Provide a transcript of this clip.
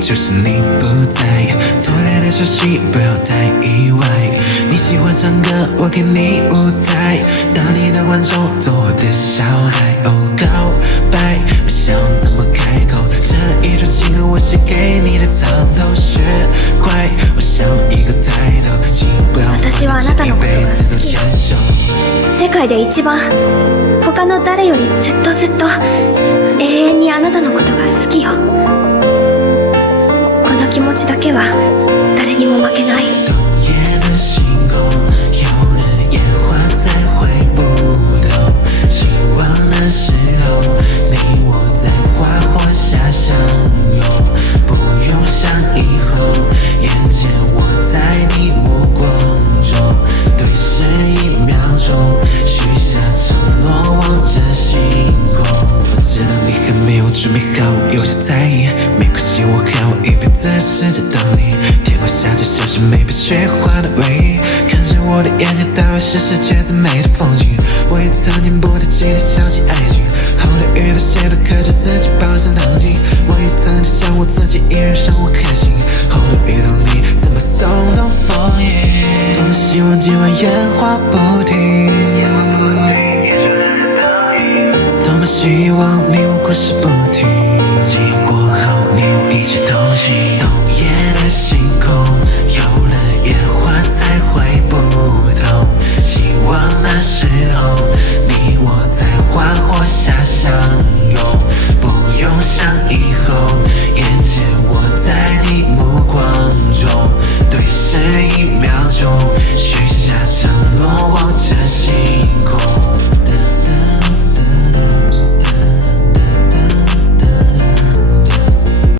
就是你不在。突然的消息不要太意外，你喜欢唱歌，我给你舞台，当你的观众，做我的小孩。哦，告白，我想怎么开口？这一段情歌我写给你的藏头血怪，我想一个抬头，请不要放弃一辈子都牵手。世界で一番他の誰よりずっとずっと永遠にあなたのことが好きよ。この気持ちだけは誰にも負けない。冬夜的星空，有人烟花才会不懂。希望那时候你我在花火下相拥，不用想以后，眼前我在你目光中，对视1秒钟，许下承诺望着星空。我知道你还没有准备好，有些在意，没关系，我还有一辈子时间等你。天空下着小姐没被雪花的唯一，看着我的眼睛，大约是世界最美的风景。我也曾经不太记得想起爱情，后来遇到谁都克制自己保持冷静。我也曾经想过自己一人生活开心，后来遇到你，怎么松动风影？多么希望今晚烟花不停，多么希望你我故事不停，今夜过后你我一起同行。